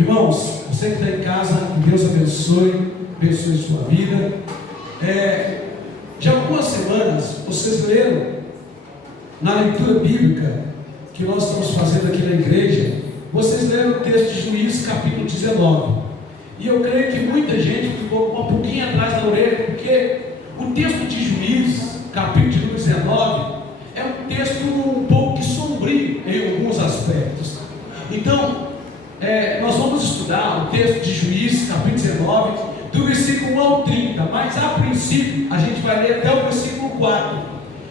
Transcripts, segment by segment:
Irmãos, você que está em casa, que Deus abençoe sua vida. De algumas semanas, vocês leram na leitura bíblica que nós estamos fazendo aqui na igreja, vocês leram o texto de Juízes capítulo 19. E eu creio que muita gente ficou com um pouquinho atrás da orelha, porque o texto de Juízes capítulo 19 é um texto um pouco sombrio em alguns aspectos. Então, nós vamos estudar o texto de Juízes capítulo 19, do versículo 1 ao 30, mas a princípio a gente vai ler até o versículo 4,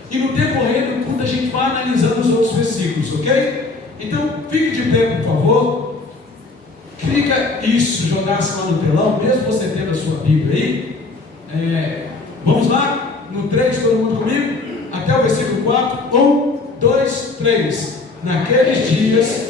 e no decorrer do culto a gente vai analisando os outros versículos, ok? Então fique de pé, por favor. Clica isso, jogar-se lá no telão, mesmo você tendo a sua Bíblia aí. Vamos lá, no 3, todo mundo comigo? Até o versículo 4, 1, 2, 3. Naqueles dias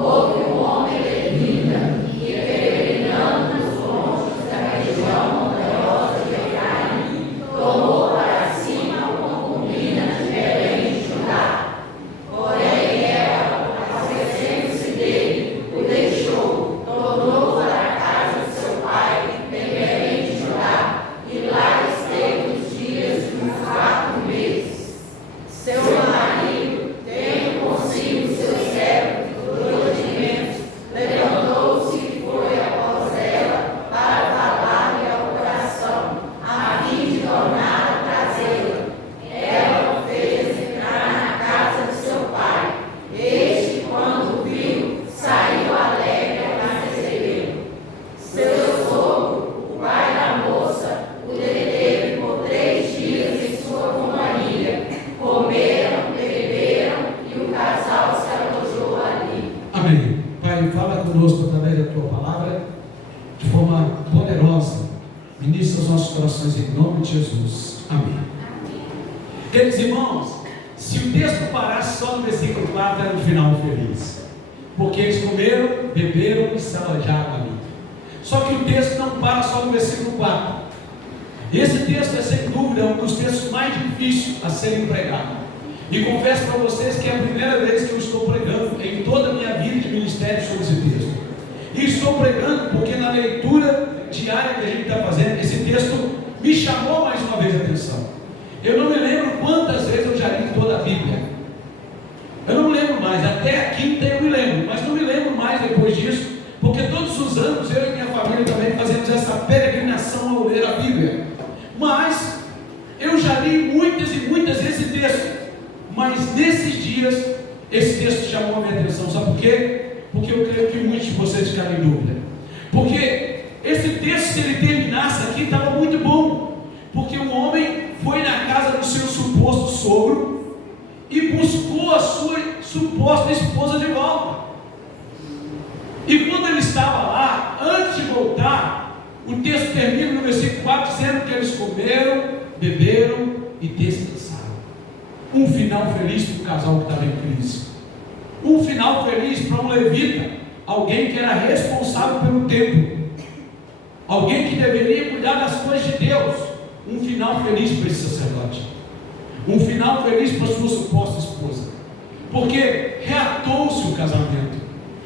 houve um homem levita que, peregrinando nos montes da região montanhosa de Efraim, tomou para si uma concubina de Belém de Judá. Porém, ela, aborrecendo-se dele, o deixou, tornou para a casa de seu pai, em Belém de Judá, e lá esteve os dias dos 4 meses. Seu marido, tendo consigo seu servo, levantou-se e foi após ela para falar-lhe ao coração, a fim de tornar a trazê-la. Ela o fez entrar na casa de seu pai. Este, quando o viu, saiu alegre para recebê-lo. Seu sogro, o pai da moça, o deteve por 3 dias em sua companhia. Comeram, beberam e o casal se alojou ali. Amém. Pai, fala conosco através da Tua palavra, de forma poderosa. Ministra os nossos corações em nome de Jesus. Amém. Queridos irmãos, se o texto parasse só no versículo 4, era um final feliz, porque eles comeram, beberam e se alojaram ali. Só que o texto não para só no versículo 4. Esse texto é sem dúvida um dos textos mais difíceis a serem pregados. E confesso para vocês que é a primeira vez que eu estou pregando em toda a minha vida de ministério sobre esse texto. E estou pregando porque na leitura diária que a gente está fazendo, esse texto me chamou mais uma vez a atenção. Eu não me lembro quantas vezes eu já li toda a Bíblia. Eu não me lembro mais, até a quinta eu me lembro, mas não me lembro mais depois disso, porque todos os anos eu e minha família também fazemos essa peregrinação ao ler a Bíblia. Mas eu já li muitas e muitas vezes esse texto. Mas nesses dias, esse texto chamou a minha atenção. Sabe por quê? Porque eu creio que muitos de vocês ficaram em dúvida. Porque esse texto, se ele terminasse aqui, estava muito bom. Porque um homem foi na casa do seu suposto sogro e buscou a sua suposta esposa de volta. E quando ele estava lá, antes de voltar, o texto termina no versículo 4, dizendo que eles comeram, beberam e descansaram. Um final feliz para o casal que estava em crise. Um final feliz para um levita, alguém que era responsável pelo templo, alguém que deveria cuidar das coisas de Deus. Um final feliz para esse sacerdote. Um final feliz para a sua suposta esposa. Porque reatou-se o casamento.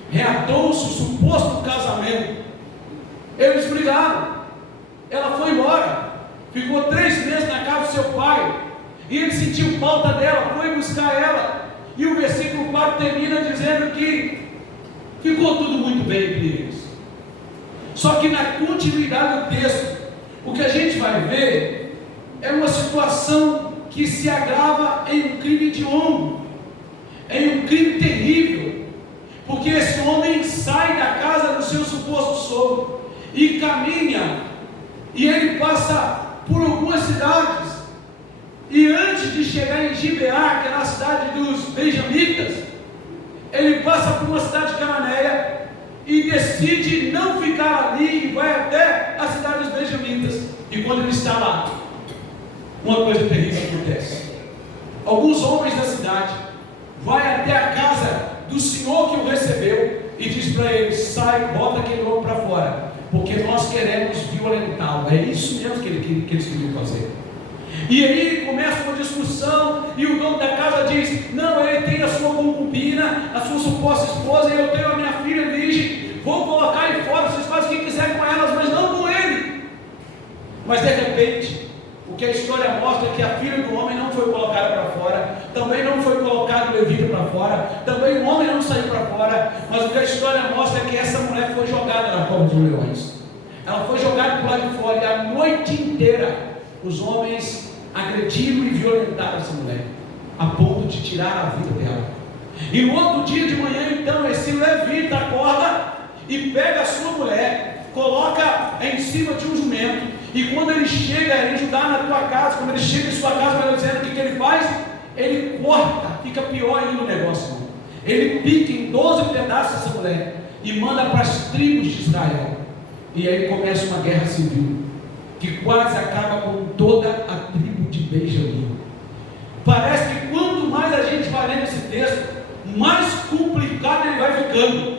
Reatou-se o suposto casamento. Eles brigaram. Ela foi embora. Ficou 3 meses na casa do seu pai. E ele sentiu falta dela, foi buscar ela. E o versículo 4 termina dizendo que ficou tudo muito bem entre eles. Só que na continuidade do texto, o que a gente vai ver é uma situação que se agrava em um crime hediondo, em um crime terrível. Porque esse homem sai da casa do seu suposto sogro e caminha, e ele passa por algumas cidades. E antes de chegar em Gibeá, que é na cidade dos benjamitas, ele passa por uma cidade cananeia e decide não ficar ali e vai até a cidade dos benjamitas. E quando ele está lá, uma coisa terrível acontece. Alguns homens da cidade vão até a casa do senhor que o recebeu e diz para ele: sai, bota aquele homem para fora, porque nós queremos violentá-lo. É isso mesmo que eles queriam fazer. E aí começa uma discussão, e o dono da casa diz: não, ele tem a sua concubina, a sua suposta esposa, e eu tenho a minha filha virgem, vou colocar aí fora, vocês fazem o que quiser com elas, mas não com ele. Mas de repente, o que a história mostra é que a filha do homem não foi colocada para fora, também não foi colocado o levita para fora, também o homem não saiu para fora, mas o que a história mostra é que essa mulher foi jogada na cova dos leões. Ela foi jogada para o lado de fora, e a noite inteira os homens agrediram e violentaram essa mulher, a ponto de tirar a vida dela. E no outro dia de manhã, então, esse levita acorda e pega a sua mulher, coloca em cima de um jumento, e quando ele chega em Judá, na tua casa, quando ele chega em sua casa, vai dizendo, o que ele faz? Ele corta, fica pior ainda o negócio, irmão. Ele pica em 12 pedaços essa mulher e manda para as tribos de Israel. E aí começa uma guerra civil, que quase acaba com toda a tribo de Benjamim. Parece que quanto mais a gente vai lendo esse texto, mais complicado ele vai ficando,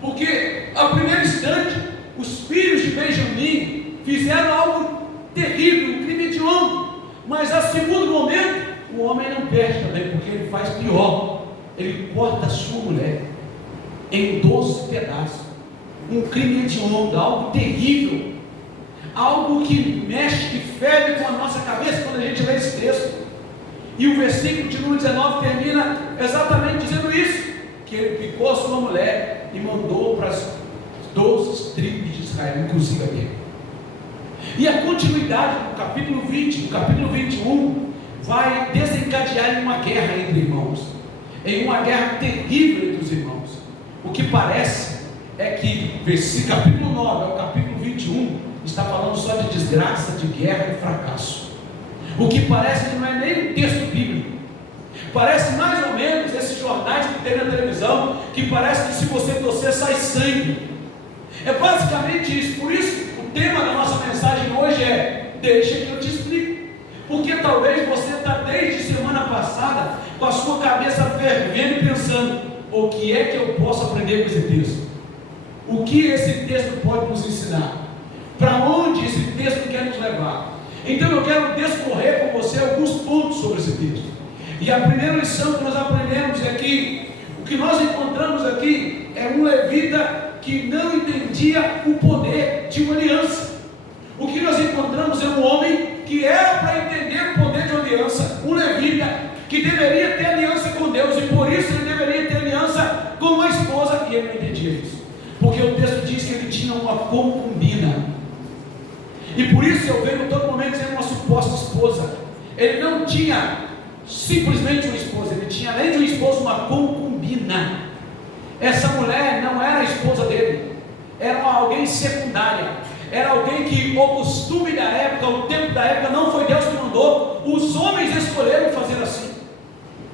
porque a primeiro instante os filhos de Benjamim fizeram algo terrível, um crime hediondo, mas a segundo momento o homem não perde também, porque ele faz pior, ele corta a sua mulher em 12 pedaços, um crime hediondo, algo terrível, algo que mexe, que fere com a nossa cabeça quando a gente lê esse texto. E o versículo de número 19 termina exatamente dizendo isso, que ele picou a sua mulher e mandou para as 12 tribos de Israel, inclusive a dele. E a continuidade do capítulo 20, do capítulo 21, vai desencadear em uma guerra entre irmãos, em uma guerra terrível entre os irmãos. O que parece é que esse capítulo 9 ao capítulo 21 está falando só de desgraça, de guerra e fracasso. O que parece que não é nem um texto bíblico, parece mais ou menos esses jornais que tem na televisão, que parece que se você torcer sai sangue. É basicamente isso. Por isso o tema da nossa mensagem hoje é: deixa que eu te explico. Porque talvez você está desde semana passada com a sua cabeça fervendo e pensando: o que é que eu posso aprender com esse texto? O que esse texto pode nos ensinar? Para onde esse texto quer nos levar? Então eu quero discorrer com você alguns pontos sobre esse texto. E a primeira lição que nós aprendemos é que o que nós encontramos aqui é um levita que não entendia o poder de uma aliança. O que nós encontramos é um homem que era para entender o poder de uma aliança, um levita que deveria ter aliança com Deus, e por isso ele deveria ter aliança com uma esposa, e ele não entendia isso, porque o texto diz que ele tinha uma concubina, e por isso eu vejo todo momento dizendo uma suposta esposa. Ele não tinha simplesmente uma esposa, ele tinha além de uma esposa uma concubina. Essa mulher não era a esposa dele, era alguém secundária, era alguém que o costume da época, o tempo da época, não foi Deus que mandou, os homens escolheram fazer assim.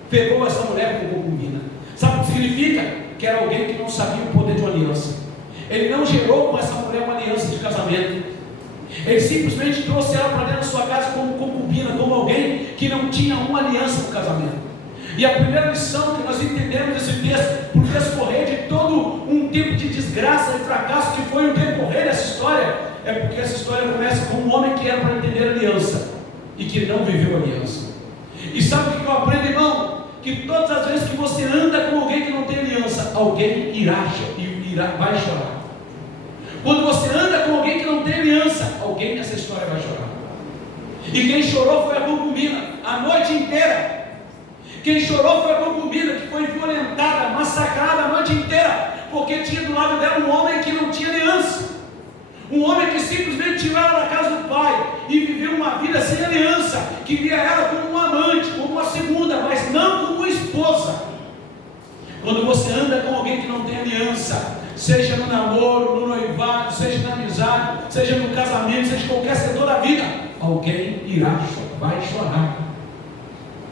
Pegou essa mulher como concubina. Sabe o que significa? Que era alguém que não sabia o poder de uma aliança. Ele não gerou com essa mulher uma aliança de casamento, ele simplesmente trouxe ela para dentro da sua casa como concubina, como alguém que não tinha uma aliança no casamento. E a primeira lição que nós entendemos desse texto, por descorrer de todo um tempo de desgraça e fracasso que foi o decorrer dessa história, é porque essa história começa com um homem que era para entender a aliança e que não viveu a aliança. E sabe o que eu aprendo, irmão? Que todas as vezes que você anda com alguém que não tem aliança, alguém vai chorar. Quando você anda com alguém que não tem aliança, alguém nessa história vai chorar. E quem chorou foi a concubina, a noite inteira. Quem chorou foi a concubina, que foi violentada, massacrada a noite inteira, porque tinha do lado dela um homem que não tinha aliança, um homem que simplesmente tirou ela da casa do pai e viveu uma vida sem aliança, que via ela como uma amante, como uma segunda, mas não como uma esposa. Quando você anda com alguém que não tem aliança, seja no namoro, no noivado, seja na amizade, seja no casamento, seja em qualquer setor da vida, alguém vai chorar.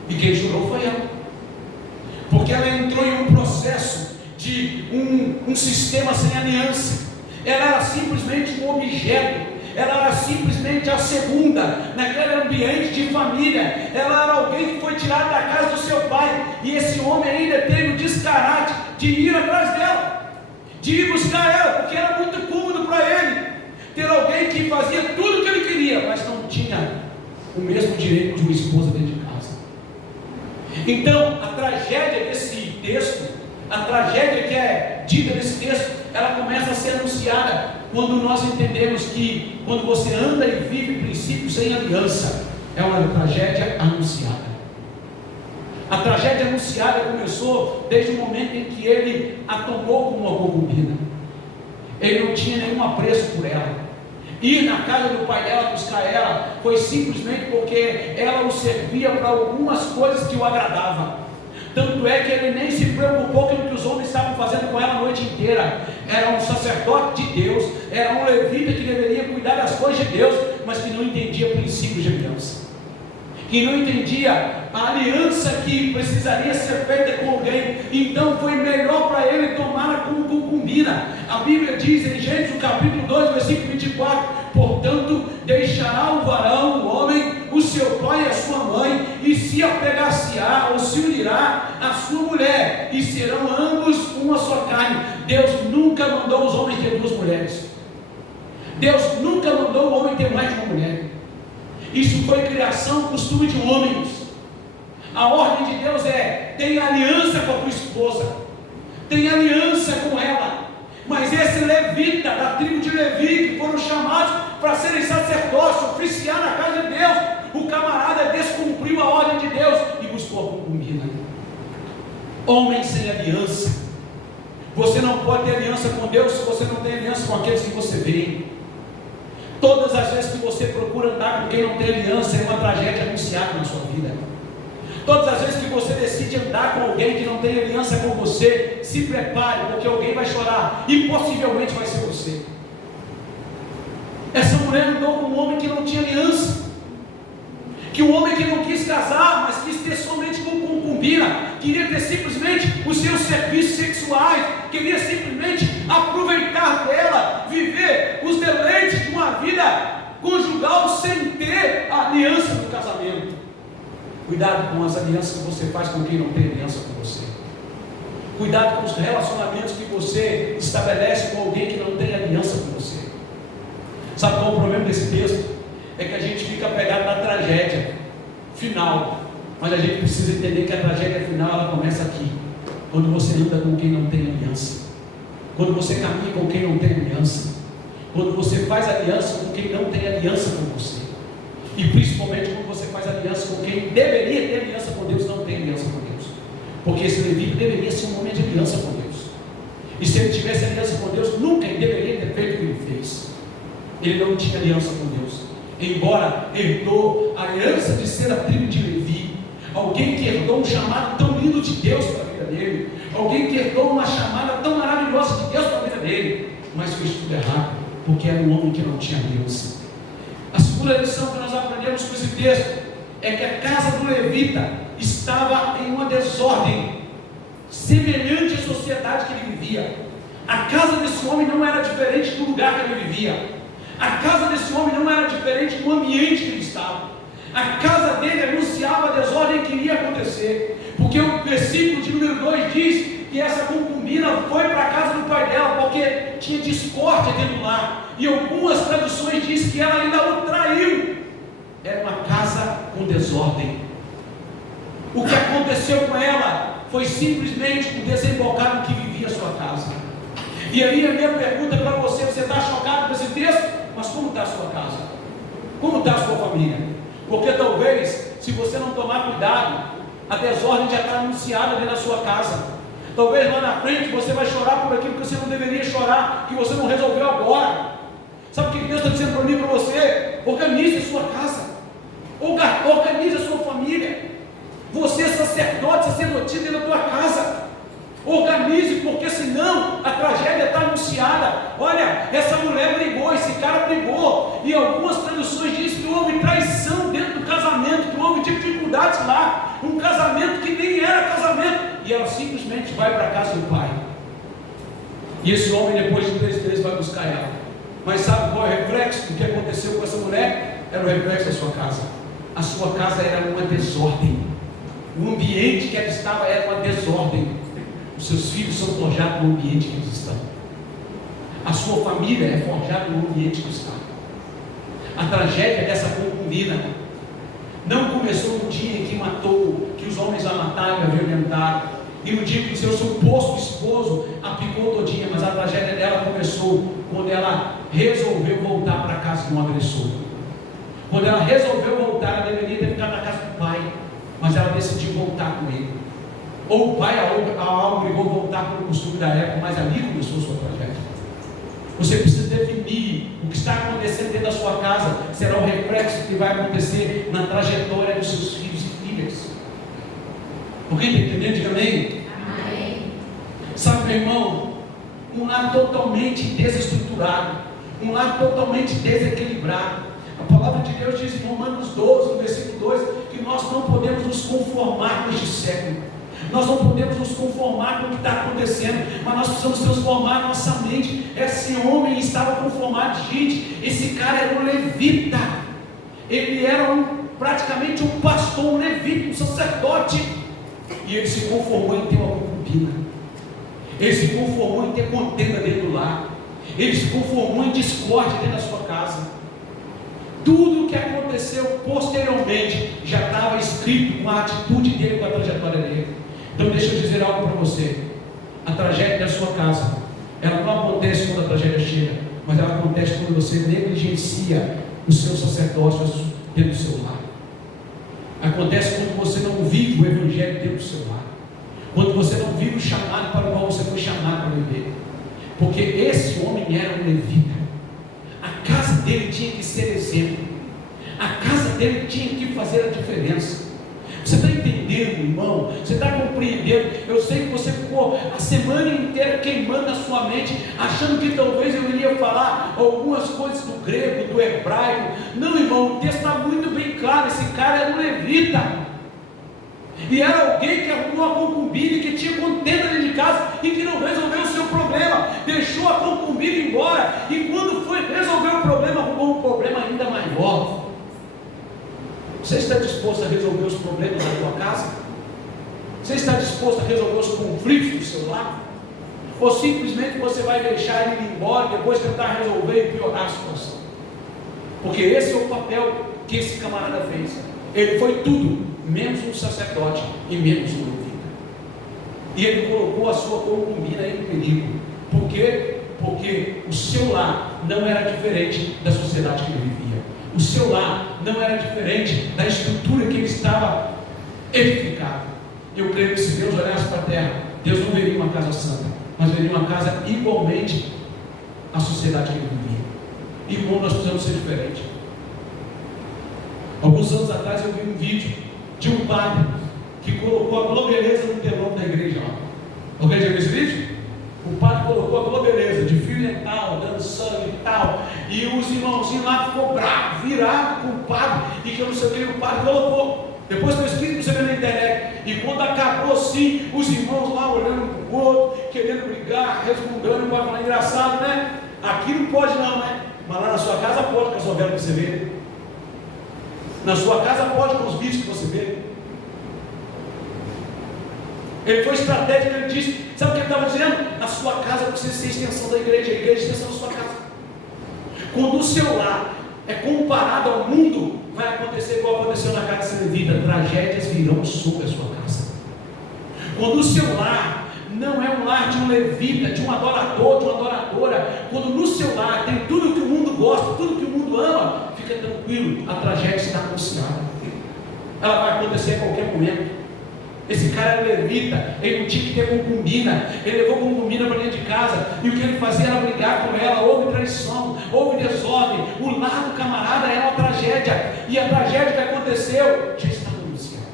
E quem chorou foi ela, porque ela entrou em um processo de um sistema sem aliança. Ela era simplesmente um objeto, ela era simplesmente a segunda naquele ambiente de família. Ela era alguém que foi tirada da casa do seu pai, e esse homem ainda teve o descarate de ir atrás dela, de ir buscar ela, porque era muito cômodo para ele ter alguém que fazia tudo o que ele queria, mas não tinha o mesmo direito de uma esposa dentro de casa. Então, a tragédia desse texto, a tragédia que é dita nesse texto, ela começa a ser anunciada quando nós entendemos que quando você anda e vive princípios sem aliança, é uma tragédia anunciada. A tragédia anunciada começou desde o momento em que ele a tomou como uma concubina. Ele não tinha nenhum apreço por ela. Ir na casa do pai dela, buscar ela, foi simplesmente porque ela o servia para algumas coisas que o agradavam. Tanto é que ele nem se preocupou com o que os homens estavam fazendo com ela a noite inteira. Era um sacerdote de Deus, era um levita que deveria cuidar das coisas de Deus, mas que não entendia princípios de aliança, que não entendia a aliança que precisaria ser feita com alguém. Então foi melhor para ele tomá-la como concubina. A Bíblia diz em Gênesis capítulo 2, versículo 24: portanto deixará o varão, o homem, o seu pai e a sua mãe, e se apegar-se-á ou se unirá à sua mulher, e serão ambos uma só carne. Deus nunca mandou os homens ter duas mulheres. Deus nunca mandou o homem ter mais de uma mulher. Isso foi criação, costume de homens. A ordem de Deus é: tenha aliança com a tua esposa, tenha aliança com ela. Mas esse levita, da tribo de Levi, que foram chamados para serem sacerdotes, oficiar na casa de Deus, o camarada descumpriu a ordem de Deus e buscou a concubina. Homem sem aliança. Você não pode ter aliança com Deus se você não tem aliança com aqueles que você vê. Todas as vezes que você procura andar com quem não tem aliança, é uma tragédia anunciada na sua vida. Todas as vezes que você decide andar com alguém que não tem aliança com você, se prepare, porque alguém vai chorar, e possivelmente vai ser você. Essa mulher andou com um homem que não tinha aliança, que um homem que não quis casar, mas quis ter somente com concubina, queria ter simplesmente os seus serviços sexuais, queria simplesmente aproveitar dela, viver os deleites de uma vida conjugal sem ter a aliança do casamento. Cuidado com as alianças que você faz com quem não tem aliança com você. Cuidado com os relacionamentos que você estabelece com alguém que não tem aliança com você. Sabe qual é o problema desse texto? É que a gente fica apegado na tragédia final, mas a gente precisa entender que a tragédia final ela começa aqui, quando você anda com quem não tem aliança, quando você caminha com quem não tem aliança, quando você faz aliança com quem não tem aliança com você, e principalmente quando você faz aliança com quem deveria ter aliança com Deus, não tem aliança com Deus, porque esse levita deveria ser um homem de aliança com Deus, e se ele tivesse aliança com Deus, nunca ele deveria ter feito o que ele fez. Ele não tinha aliança com Deus, embora herdou a aliança de ser a tribo de Levi, alguém que herdou um chamado tão lindo de Deus para a vida dele, alguém que herdou uma chamada tão maravilhosa de Deus para a vida dele, mas fez tudo errado, porque era um homem que não tinha aliança. A segunda lição que nós aprendemos com esse texto é que a casa do levita estava em uma desordem semelhante à sociedade que ele vivia. A casa desse homem não era diferente do lugar que ele vivia. A casa desse homem não era diferente do ambiente que ele estava. A casa dele anunciava a desordem que iria acontecer, porque o versículo de número 2 diz que essa concubina foi para a casa do pai dela, porque tinha discórdia dentro do lar, e algumas traduções dizem que ela ainda o traiu. Era uma casa com desordem. O que aconteceu com ela foi simplesmente o desembocar que vivia a sua casa. E aí a minha pergunta para você: você está chocado com esse texto? Mas como está a sua casa? Como está a sua família? Porque talvez, se você não tomar cuidado, a desordem já está anunciada dentro da sua casa. Talvez lá na frente você vai chorar por aquilo que você não deveria chorar, que você não resolveu agora. Sabe o que Deus está dizendo para mim e para você? Organize a sua casa, organize a sua família. Você é sacerdote, sacerdotisa dentro da tua casa. Organize, porque senão a tragédia está anunciada. Olha, essa mulher brigou, esse cara brigou, e algumas traduções dizem que houve traição dentro do casamento, que houve dificuldades lá, um casamento que nem era casamento, e ela simplesmente vai para a casa do pai, e esse homem depois de 3 meses vai buscar ela. Mas sabe qual é o reflexo do que aconteceu com essa mulher? Era o reflexo da sua casa. A sua casa era uma desordem, o ambiente que ela estava era uma desordem. Os seus filhos são forjados no ambiente que eles estão. A sua família é forjada no ambiente que está. A tragédia dessa concubina Não começou no dia em que matou, que os homens a mataram e a violentaram, e no dia que o seu suposto esposo a picou todinha, mas a tragédia dela começou quando ela resolveu voltar para a casa de um agressor. Quando ela resolveu voltar, ela deveria ter ficado na casa do pai, mas ela decidiu voltar com ele. Ou o pai a obrigou a voltar pelo costume da época, mas ali começou a sua tragédia. Você precisa definir o que está acontecendo dentro da sua casa, será o reflexo que vai acontecer na trajetória dos seus filhos e filhas. Alguém está entendendo? Diga amém. Amém. Sabe, meu irmão, um lar totalmente desestruturado, um lar totalmente desequilibrado. A palavra de Deus diz em Romanos 12, no versículo 2, que nós não podemos nos conformar com este século. Nós não podemos nos conformar com o que está acontecendo, mas nós precisamos transformar a nossa mente. Esse homem estava conformado. Gente, esse cara era um levita. Ele era praticamente um pastor, um levita, um sacerdote. E ele se conformou em ter uma concubina. Ele se conformou em ter contenda dentro do lar. Ele se conformou em discórdia dentro da sua casa. Tudo o que aconteceu posteriormente já estava escrito com a atitude dele, com a trajetória dele. Então deixa eu dizer algo para você. A tragédia da sua casa, ela não acontece quando a tragédia chega, mas ela acontece quando você negligencia o seu sacerdócio dentro do seu lar. Acontece quando você não vive o evangelho dentro do seu lar, quando você não vive o chamado para o qual você foi chamado para viver. Porque esse homem era um levita. A casa dele tinha que ser exemplo. A casa dele tinha que fazer a diferença. Você está entendendo, irmão? Você está compreendendo? Eu sei que você ficou a semana inteira queimando a sua mente, achando que talvez eu iria falar algumas coisas do grego, do hebraico. Não, irmão, o texto está muito bem claro. Esse cara era um levita, e era alguém que arrumou uma concubina, que tinha contenda dentro de casa e que não resolveu o seu problema. Deixou a concubina embora, e quando foi resolver o problema, arrumou um problema ainda maior. Você está disposto a resolver os problemas da sua casa? Você está disposto a resolver os conflitos do seu lar? Ou simplesmente você vai deixar ele ir embora e depois tentar resolver e piorar a situação? Porque esse é o papel que esse camarada fez. Ele foi tudo, menos um sacerdote e menos um levita. E ele colocou a sua concubina em perigo. Por quê? Porque o seu lar não era diferente da sociedade que ele vivia. O seu lar não era diferente da estrutura que ele estava edificado. Eu creio que se Deus olhasse para a terra, Deus não veria uma casa santa, mas veria uma casa igualmente à sociedade que ele vivia. Irmão, nós precisamos ser diferentes. Alguns anos atrás eu vi um vídeo de um padre que colocou a globeleza no telão da igreja lá. Alguém já viu esse vídeo? O padre colocou a globeleza de fio dental, dançando e tal, e os irmãozinhos lá ficou bravo, virado com o padre, e que eu não sei o que o padre colocou. Depois foi escrito você vê na internet. E quando acabou assim, os irmãos lá olhando um para o outro, querendo brigar, resmungando, pode falar, engraçado, né? Aqui não pode não, né? Mas lá na sua casa pode, com a sua vela que você vê. Na sua casa pode, com os vídeos que você vê. Ele foi estratégico, ele disse, sabe o que ele estava dizendo? A sua casa precisa ser extensão da igreja, a igreja é extensão da sua casa. Quando o seu lar é comparado ao mundo, vai acontecer igual aconteceu na casa de levita, tragédias virão sobre a sua casa. Quando o seu lar não é um lar de um levita, de um adorador, de uma adoradora, quando no seu lar tem tudo que o mundo gosta, tudo que o mundo ama, fica tranquilo, a tragédia está anunciada. Ela vai acontecer a qualquer momento. Esse cara era levita, ele não tinha que ter concubina, ele levou concubina para dentro de casa, e o que ele fazia era brigar com ela, houve traição, houve desordem, o lar do camarada era uma tragédia, e a tragédia que aconteceu já está anunciada.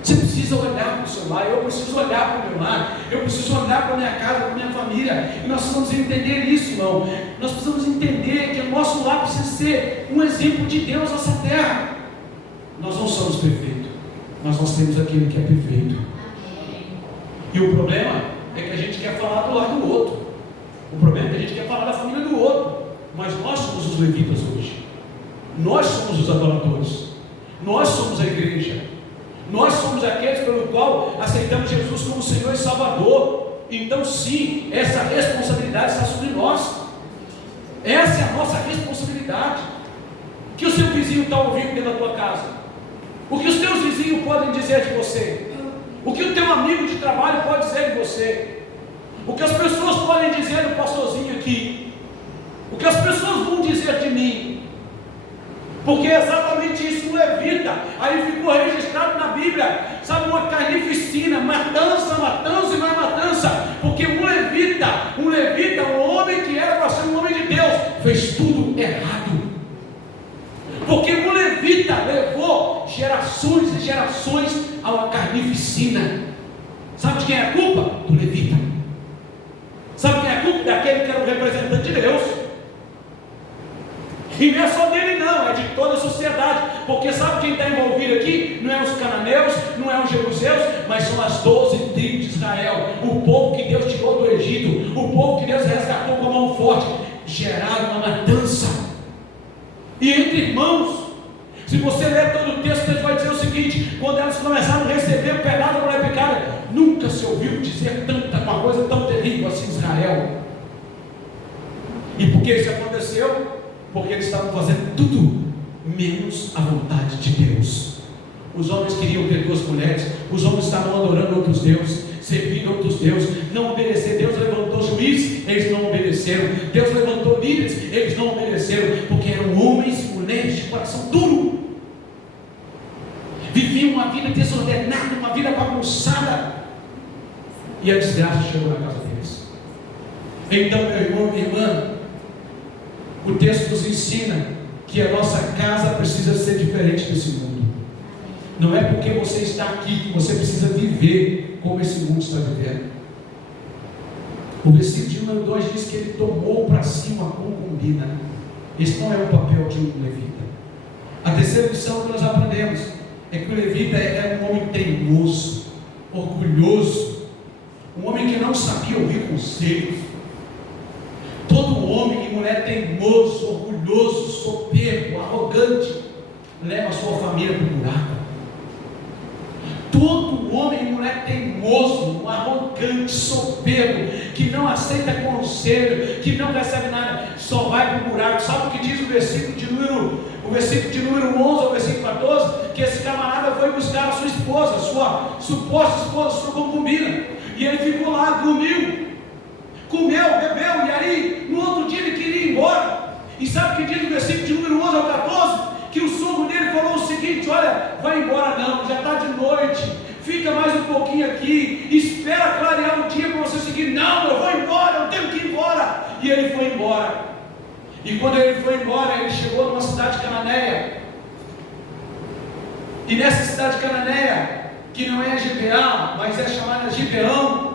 Você precisa olhar para o seu lar, eu preciso olhar para o meu lar, eu preciso olhar para a minha casa, para a minha família, e nós precisamos entender isso, irmão. Nós precisamos entender que o nosso lar precisa ser um exemplo de Deus nessa terra. Nós não somos perfeitos, mas nós temos aquele que é perfeito. E o problema é que a gente quer falar do lado do outro. O problema é que a gente quer falar da família do outro. Mas nós somos os levitas hoje. Nós somos os adoradores. Nós somos a igreja. Nós somos aqueles pelo qual aceitamos Jesus como Senhor e Salvador. Então sim, essa responsabilidade está sobre nós. Essa é a nossa responsabilidade. O que o seu vizinho está ouvindo dentro da tua casa? O que os teus vizinhos podem dizer de você? O que o teu amigo de trabalho pode dizer de você? O que as pessoas podem dizer do pastorzinho aqui? O que as pessoas vão dizer de mim? Porque é exatamente isso um levita. Aí ficou registrado na Bíblia, sabe, uma carnificina, matança, matança e mais matança. Porque um levita, um homem que era para ser um homem de Deus, fez tudo errado. Porque um levita levou gerações e gerações a uma carnificina. Sabe de quem é a culpa? Do levita. Sabe quem é a culpa? Daquele que era o representante de Deus. E não é só dele não, é de toda a sociedade. Porque sabe quem está envolvido aqui? Não é os cananeus, não é os jebuseus, mas são as 12 tribos de Israel. O povo que Deus tirou do Egito, o povo que Deus resgatou com a mão forte. Geraram uma matança. E entre irmãos, se você ler todo o texto, Deus vai dizer o seguinte: quando elas começaram a receber o pedaço da mulher pecada, nunca se ouviu dizer uma coisa tão terrível assim em Israel. E por que isso aconteceu? Porque eles estavam fazendo tudo menos a vontade de Deus. Os homens queriam ter 2 mulheres, os homens estavam adorando outros deuses, servindo outros deuses, não obedecer. Deus levantou juízes, eles não obedeceram. Deus levantou líderes, eles não obedeceram, porque eram homens e mulheres de coração duro. Viviam uma vida desordenada, uma vida bagunçada, e a desgraça chegou na casa deles. Então, meu irmão, minha irmã, o texto nos ensina que a nossa casa precisa ser diferente desse mundo. Não é porque você está aqui que você precisa viver como esse mundo está vivendo. O versículo de número 2 diz que ele tomou para si uma concubina. Esse não é o papel de um levita. A terceira lição que nós aprendemos é que o levita era um homem teimoso, orgulhoso, um homem que não sabia ouvir conselhos. Todo homem e mulher teimoso, orgulhoso, soberbo, arrogante, leva a sua família para o buraco. Todo homem e mulher teimoso, arrogante, soberbo, que não aceita conselho, que não recebe nada, só vai para o buraco. Sabe o que diz o versículo de número 11 ao versículo 14? Que esse camarada foi buscar a sua esposa, sua suposta esposa, sua concubina, e ele ficou lá, dormiu, comeu, bebeu, e aí no outro dia ele queria ir embora. E sabe o que diz o versículo de número 11 ao 14? Que o sogro dele falou o seguinte: olha, vai embora não, já está de noite, fica mais um pouquinho aqui, espera clarear o dia para você seguir. Não, eu vou embora, eu tenho que ir embora. E ele foi embora. E quando ele foi embora, ele chegou numa cidade cananeia. E nessa cidade cananeia, que não é Gibeá, mas é chamada Gibeão,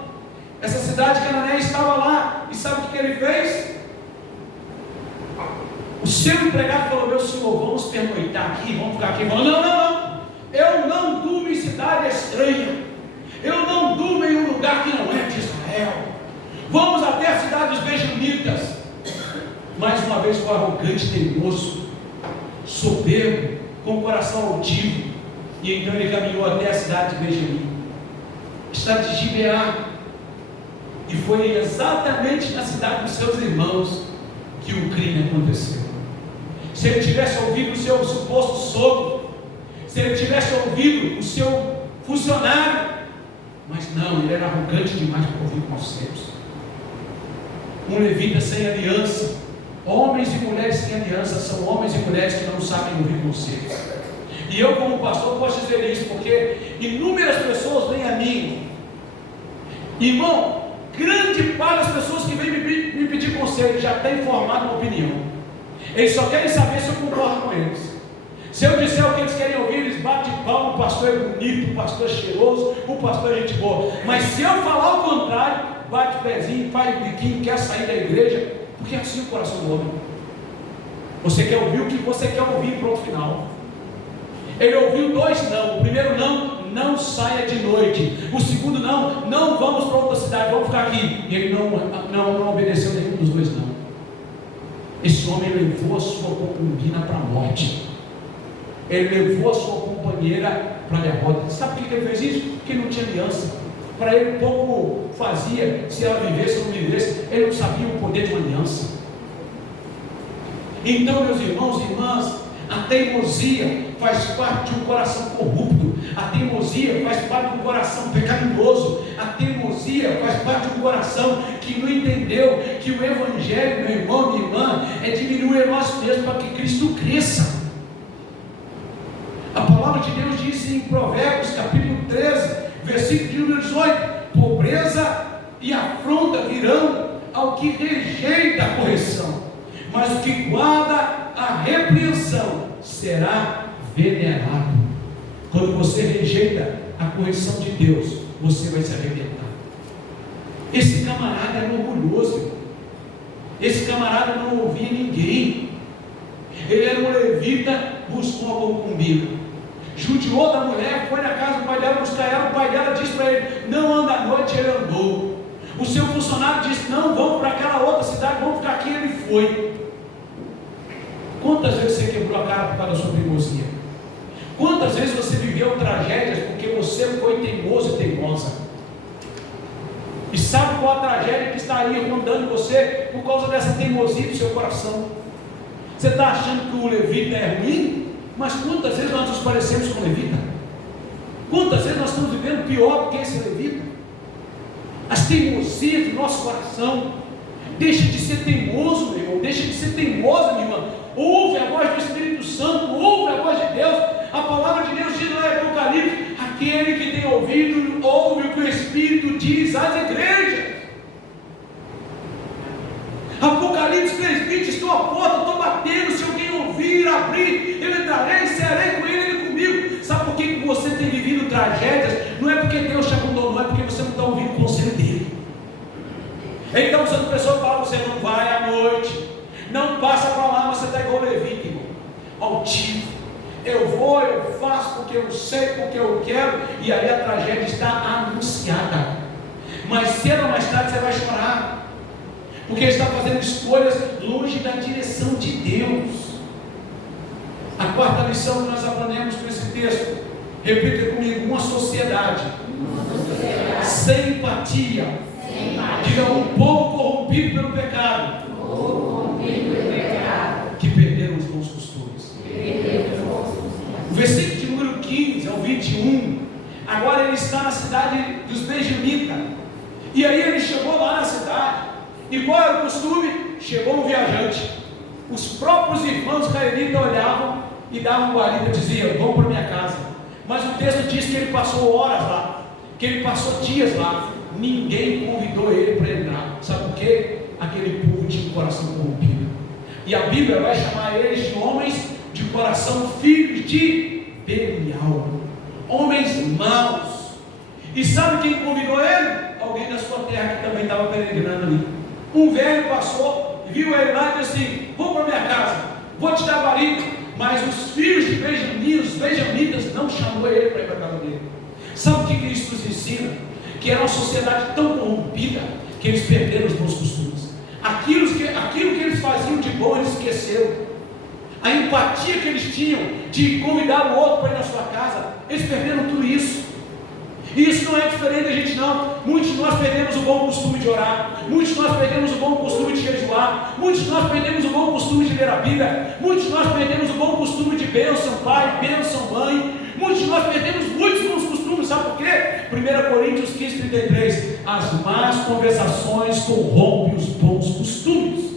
essa cidade cananeia estava lá. E sabe o que ele fez? O seu empregado falou: meu senhor, vamos pernoitar aqui, vamos ficar aqui. Ele falou: não, eu não durmo em cidade estranha, eu não durmo em um lugar que não é de Israel, vamos até a cidade dos benjamitas. Mais uma vez foi arrogante, teimoso, soberbo, com o coração altivo. E então ele caminhou até a cidade de Benjamim, cidade de Gibeá, e foi exatamente na cidade dos seus irmãos que o crime aconteceu. Se ele tivesse ouvido o seu suposto sogro, se ele tivesse ouvido o seu funcionário, mas não, ele era arrogante demais para ouvir conselhos. Um levita sem aliança, homens e mulheres sem aliança, são homens e mulheres que não sabem ouvir conselhos. E eu, como pastor, posso dizer isso, porque inúmeras pessoas vêm a mim, irmão, grande parte das pessoas que vêm me pedir conselho já tem formado uma opinião. Eles só querem saber se eu concordo com eles. Se eu disser o que eles querem ouvir, eles batem palma: o pastor é bonito, o pastor é cheiroso, o pastor é gente boa. Mas se eu falar o contrário, bate o pezinho, faz o biquinho, quer sair da igreja, porque é assim o coração do homem. Você quer ouvir o que você quer ouvir, pronto, final. Ele ouviu 2 não. O primeiro não saia de noite. O segundo não vamos para outra cidade, vamos ficar aqui. E ele não obedeceu nenhum dos 2 não. Esse homem levou a sua concubina para a morte. Ele levou a sua companheira para a derrota. Sabe por que ele fez isso? Porque ele não tinha aliança. Para ele pouco fazia se ela vivesse ou não vivesse. Ele não sabia o poder de uma aliança. Então, meus irmãos e irmãs, A teimosia faz parte de um coração corrupto. A teimosia faz parte de um coração pecaminoso. A teimosia faz parte de um coração que não entendeu que o Evangelho, meu irmão, minha irmã, é diminuir nós mesmos para que Cristo cresça. A palavra de Deus diz em Provérbios capítulo 13, versículo de número 18: pobreza e afronta virão ao que rejeita a correção, mas o que guarda a repreensão será venerado. Quando você rejeita a correção de Deus, você vai se arrebentar. Esse camarada era orgulhoso. Esse camarada não ouvia ninguém. Ele era um levita, buscou a concubina, judiou da mulher, foi na casa do pai dela buscar ela. O pai dela disse para ele: não anda à noite. Ele andou. O seu funcionário disse: não, vamos para aquela outra cidade, vamos ficar aqui. Ele foi. Quantas vezes você quebrou a cara por causa da sua teimosia? Quantas vezes você viveu tragédias porque você foi teimoso e teimosa? E sabe qual a tragédia que estaria rondando você por causa dessa teimosia do seu coração? Você está achando que o levita é ruim? Mas quantas vezes nós nos parecemos com o levita? Quantas vezes nós estamos vivendo pior do que esse levita? As teimosias do nosso coração. Deixa de ser teimoso, meu irmão. Deixa de ser teimosa, minha irmã. Ouve a voz do Espírito Santo. Ouve a voz de Deus. A palavra de Deus diz lá em Apocalipse: aquele que tem ouvido, ouve o que o Espírito diz às igrejas. Apocalipse 3:20: estou à porta, estou batendo. Se alguém ouvir, abrir, eu entrarei, serei com ele comigo. Sabe por que você tem vivido tragédias? Não é porque Deus te abandonou, é porque você não está ouvindo o conselho dele. Então, se a pessoa fala: você não vai à noite, não passa para lá, mas você está igual levita, irmão, altivo. Eu vou, eu faço porque eu sei, porque eu quero, e aí a tragédia está anunciada. Mas cedo ou mais tarde você vai chorar, porque está fazendo escolhas longe da direção de Deus. A quarta lição que nós aprendemos com esse texto, repita comigo: uma sociedade sem empatia. Diga: um povo corrompido pelo pecado, que perderam os bons costumes. O versículo de número 15 ao 21, agora ele está na cidade dos benjamitas. E aí ele chegou lá na cidade, e qual era o costume? Chegou um viajante. Os próprios irmãos israelitas olhavam e davam guarida, diziam: vamos para minha casa. Mas o texto diz que ele passou horas lá, que ele passou dias lá. Ninguém convidou ele para entrar. Sabe por quê? Aquele povo tinha um coração corrompido. E a Bíblia vai chamar eles de homens de coração, filhos de Belial, homens maus. E sabe quem convidou ele? Alguém da sua terra que também estava peregrinando ali. Um velho passou, viu ele lá e disse assim: vou para minha casa, vou te dar guarida. Mas os filhos de Benjamim, os benjamitas, não chamou ele para ir para a casa dele. Sabe o que isso nos ensina? Que era uma sociedade tão corrompida que eles perderam os bons costumes. Aquilo que eles faziam de bom, eles esqueceram. A empatia que eles tinham de convidar o outro para ir na sua casa, eles perderam tudo isso. E isso não é diferente da gente, não. Muitos de nós perdemos o bom costume de orar, muitos de nós perdemos o bom costume de jejuar, muitos de nós perdemos o bom costume de ler a Bíblia, muitos de nós perdemos o bom costume de bênção pai, bênção mãe, muitos de nós perdemos muitos bons costumes. Sabe por quê? 1 Coríntios 15:33: as más conversações corrompem os bons costumes.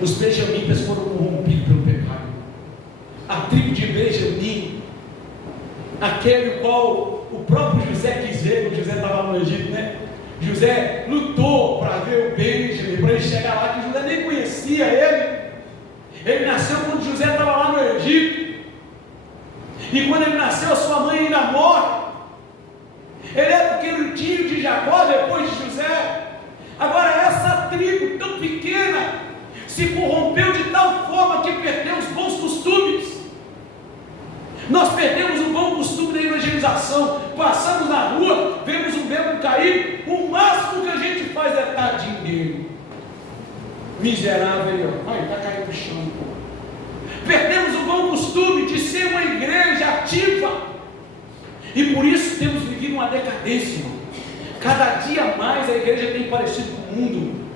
Os benjamitas foram corrompidos pelo pecado. A tribo de Benjamim, aquele qual o próprio José quis ver, quando José estava no Egito, né? José lutou para ver o Benjamim, para ele chegar lá, que José nem conhecia ele. Ele nasceu quando José estava lá no Egito. E quando ele nasceu, a sua mãe ainda morre. Ele é pequeno tio de Jacó, depois de José. Agora essa tribo tão pequena se corrompeu de tal forma que perdeu os bons costumes. Nós perdemos o bom costume da evangelização. Passamos na rua, vemos um bêbado cair, o máximo que a gente faz é tadinho dele, miserável, olha, está caindo no chão. Perdemos o bom costume de ser uma igreja ativa, e por isso temos vivido uma decadência. Cada dia mais a igreja tem parecido com o mundo.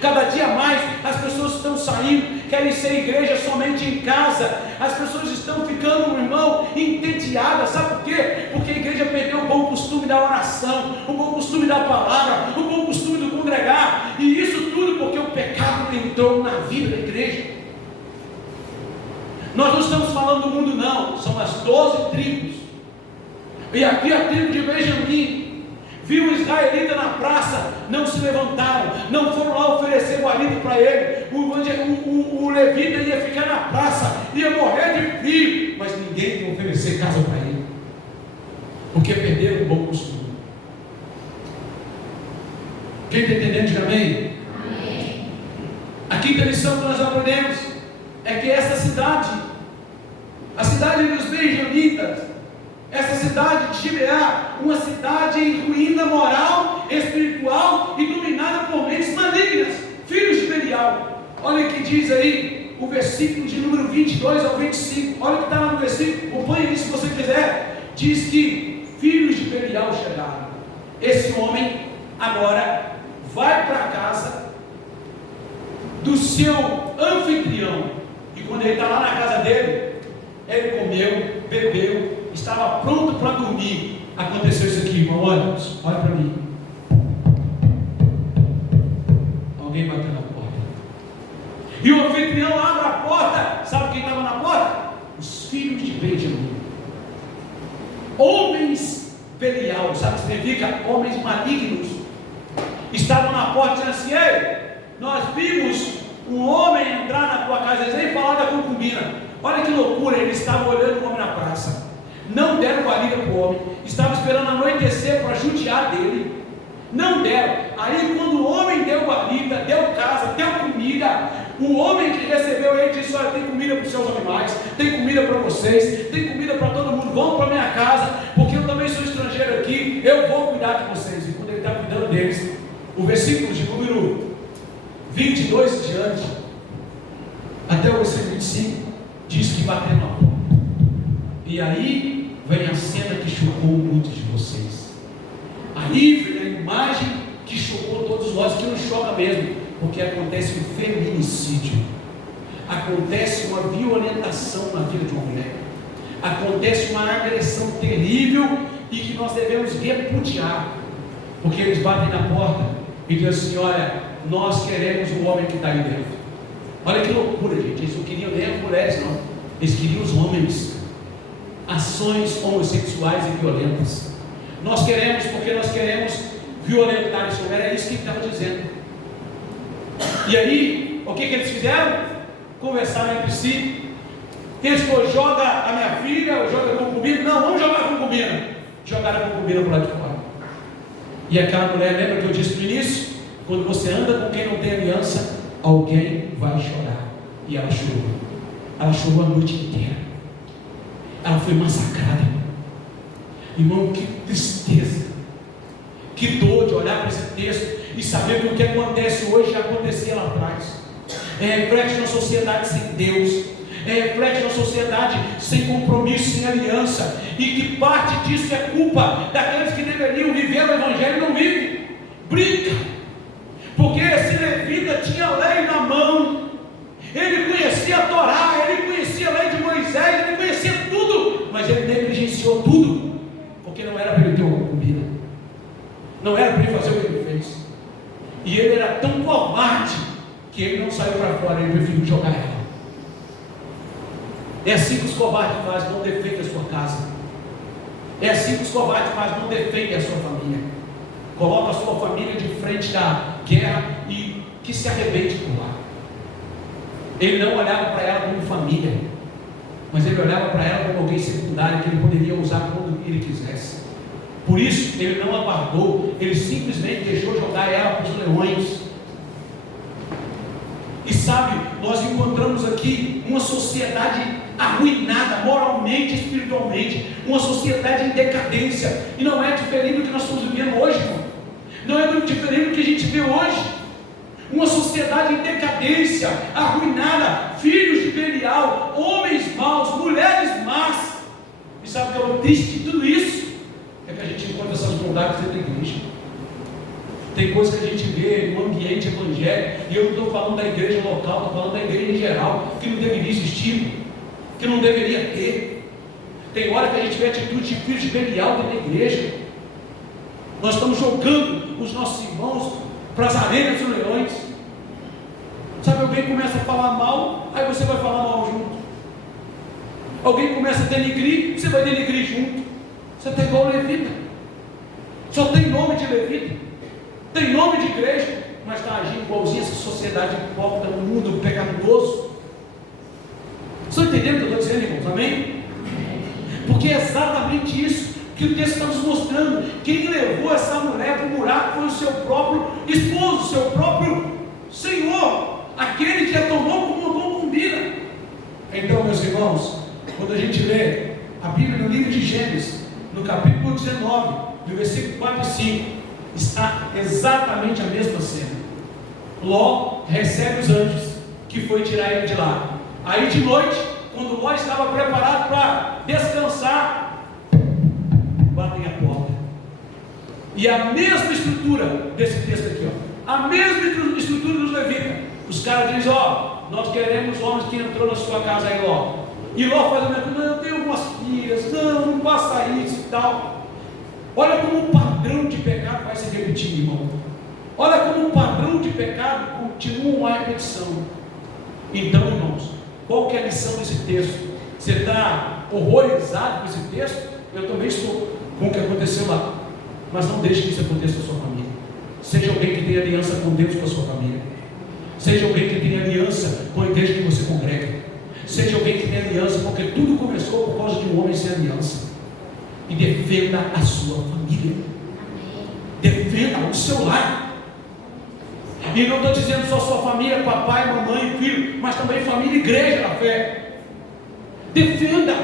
Cada dia mais as pessoas estão saindo, querem ser igreja somente em casa. As pessoas estão ficando, meu irmão, entediadas. Sabe por quê? Porque a igreja perdeu o bom costume da oração, o bom costume da palavra, o bom costume do congregar. E isso tudo porque o pecado entrou na vida da igreja. Nós não estamos falando do mundo não, são as 12 tribos. E aqui a tribo de Benjamim viu o israelita na praça, não se levantaram, não foram lá oferecer guarida para ele. O levita ia ficar na praça, ia morrer de frio, mas ninguém ia oferecer casa para ele, porque perderam o bom costume. Quem está entendendo, diga amém? Amém. A quinta lição que nós aprendemos é que essa cidade, a cidade dos benjamitas, essa cidade de Gibeá, uma cidade em ruína moral, espiritual e dominada por mentes malignas, filhos de Belial. Olha o que diz aí o versículo de número 22 ao 25. Olha o que está lá no versículo, acompanhe aí se você quiser. Diz que filhos de Belial chegaram. Esse homem agora vai para a casa do seu anfitrião, e quando ele está lá na casa dele, ele comeu, bebeu, estava pronto para dormir. Aconteceu isso aqui, irmão. Olha para mim. Alguém bateu na porta. E o anfitrião abre a porta. Sabe quem estava na porta? Os filhos de Benjamim. Homens Belial. Sabe o que significa? Homens malignos. Estavam na porta dizendo assim: ei, nós vimos um homem entrar na tua casa. Eles nem falaram da concubina. Olha que loucura. Eles estavam olhando o homem na praça. Não deram guarida para o homem, estavam esperando anoitecer para judiar dele, não deram. Aí quando o homem deu guarida, deu casa, deu comida, o homem que recebeu ele disse: olha, tem comida para os seus animais, tem comida para vocês, tem comida para todo mundo, vão para a minha casa, porque eu também sou estrangeiro aqui, eu vou cuidar de vocês. E quando ele está cuidando deles, o versículo de número 22 em diante, até o versículo 25, diz que bateu na porta. E aí vem a cena que chocou muitos de vocês. Aí vem a imagem que chocou todos nós, que nos choca mesmo, porque acontece um feminicídio, acontece uma violentação na vida de uma mulher, acontece uma agressão terrível e que nós devemos repudiar, porque eles batem na porta e dizem assim: olha, nós queremos o homem que está aí dentro. Olha que loucura, gente. Eles não queriam nem as mulheres, não, eles queriam os homens. Ações homossexuais e violentas. Nós queremos, porque nós queremos violentar esse homem. Era isso que ele estava dizendo. E aí, o que eles fizeram? Conversaram entre si. Eles falaram: joga a minha filha, ou joga a concubina. Não, vamos jogar a concubina. Jogaram a concubina para lá de fora. E aquela mulher, lembra que eu disse no início? Quando você anda com quem não tem aliança, alguém vai chorar. E ela chorou. Ela chorou a noite inteira. Ela foi massacrada. Irmão, que tristeza, que dor de olhar para esse texto e saber que o que acontece hoje já acontecia lá atrás. Reflete uma sociedade sem Deus, reflete uma sociedade sem compromisso, sem aliança, e que parte disso é culpa daqueles que deveriam viver o Evangelho e não vivem. Brinca, porque esse levita tinha a lei na mão. Ele conhecia a Torá, ele conhecia a lei de Moisés, ele conhecia tudo, mas ele negligenciou tudo, porque não era para ele ter uma concubina, não era para ele fazer o que ele fez, e ele era tão covarde, que ele não saiu para fora, ele preferiu jogar ela. É assim que os covardes fazem, não defendem a sua casa. É assim que os covardes fazem, não defendem a sua família. Coloca a sua família de frente da guerra e que se arrebente por lá. Ele não olhava para ela como família, mas ele olhava para ela como alguém secundário que ele poderia usar quando ele quisesse. Por isso ele não aguardou, ele simplesmente deixou jogar ela para os leões. E sabe, nós encontramos aqui uma sociedade arruinada moralmente, espiritualmente, uma sociedade em decadência, e não é diferente do que nós estamos vivendo hoje, irmão. Não é muito diferente do que a gente vê hoje. Uma sociedade em decadência, arruinada, filhos de Belial, homens maus, mulheres más. E sabe o que é o triste de tudo isso? É que a gente encontra essas bondades dentro da igreja. Tem coisas que a gente vê no ambiente evangélico, e eu não estou falando da igreja local, estou falando da igreja em geral, que não deveria existir, que não deveria ter. Tem hora que a gente vê atitude de filho de Belial dentro da igreja. Nós estamos jogando os nossos irmãos para as arenas dos leões. Sabe, alguém começa a falar mal, aí você vai falar mal junto. Alguém começa a denegrir, você vai denegrir junto. Você está igual o levita. Só tem nome de levita, tem nome de igreja, mas está agindo igualzinho essa sociedade hipócrita, no mundo pecaminoso. Estão entendendo o que eu estou dizendo, irmãos? Amém? Porque é exatamente isso que o texto está nos mostrando. Quem levou essa mulher para o buraco foi o seu próprio esposo, o seu próprio Senhor, aquele que a tomou como uma concubina. Então, meus irmãos, quando a gente lê a Bíblia no livro de Gênesis, no capítulo 19, no versículo 4 e 5, está exatamente a mesma cena. Ló recebe os anjos que foi tirar ele de lá. Aí de noite, quando Ló estava preparado para descansar, batem a porta. E a mesma estrutura desse texto aqui, ó, a mesma estrutura dos levitas. Os caras dizem: ó, nós queremos homens que entrou na sua casa aí, Ló. E Ló faz a mesma coisa: não, eu tenho algumas filhas, não faça isso e tal. Olha como o padrão de pecado vai se repetir, irmão. Olha como o padrão de pecado continua uma repetição. Então, irmãos, qual que é a lição desse texto? Você está horrorizado com esse texto? Eu também estou com o que aconteceu lá. Mas não deixe que isso aconteça com a sua família. Seja alguém que tenha aliança com Deus, com a sua família. Seja alguém que tenha aliança com a igreja que você congrega. Seja alguém que tenha aliança, porque tudo começou por causa de um homem sem aliança. E defenda a sua família. Defenda o seu lar. E não estou dizendo só sua família, papai, mamãe, filho, mas também família e igreja na fé. Defenda.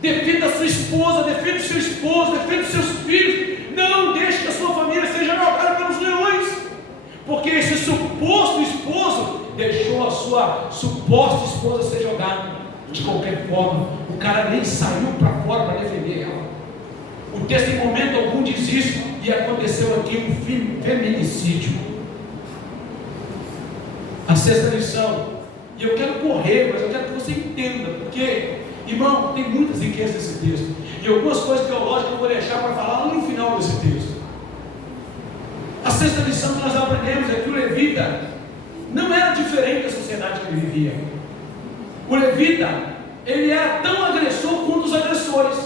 Defenda a sua esposa, defenda o seu esposo, defenda os seus filhos. Não deixe que a sua família seja jogada pelos leões, porque esse suposto esposo deixou a sua suposta esposa ser jogada. De qualquer forma, o cara nem saiu para fora para defender ela. O texto em momento algum diz isso, e aconteceu aqui um feminicídio. A sexta lição, e eu quero correr, mas eu quero que você entenda, porque, irmão, tem muitas riquezas nesse texto, e algumas coisas teológicas eu vou deixar para falar lá no final desse texto. A sexta lição que nós aprendemos é que o levita não era diferente da sociedade que ele vivia. O levita, ele era tão agressor quanto os agressores.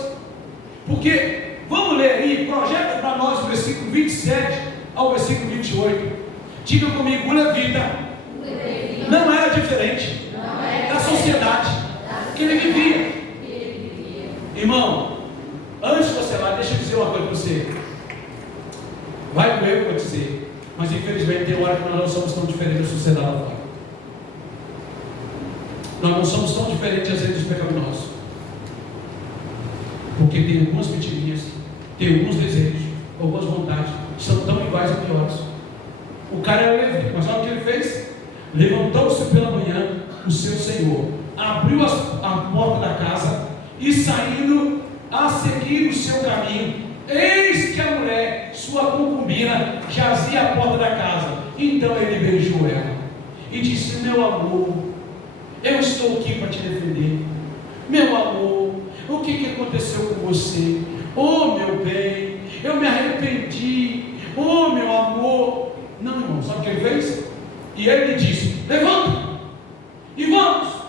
Porque, vamos ler aí, projeta para nós o versículo 27 ao versículo 28. Diga comigo: o levita não era diferente da sociedade que ele vivia. Irmão, antes de você lá, deixa eu dizer uma coisa para você. Vai doer o que eu vou dizer, mas infelizmente tem hora que nós não somos tão diferentes da sociedade lá fora. Nós não somos tão diferentes às vezes dos pecaminosos, porque tem algumas mentirinhas, tem alguns desejos, algumas vontades que são tão iguais ou piores. O cara era levita, mas sabe o que ele fez? Levantou-se pela manhã o seu senhor, abriu a porta da casa e, saindo a seguir o seu caminho, eis que a mulher, sua concubina, jazia à porta da casa. Então ele beijou ela e disse: meu amor, eu estou aqui para te defender. Meu amor, o que aconteceu com você? Oh meu bem, eu me arrependi. Oh meu amor. Não, irmão, sabe o que ele fez? E ele lhe disse: levanta e vamos.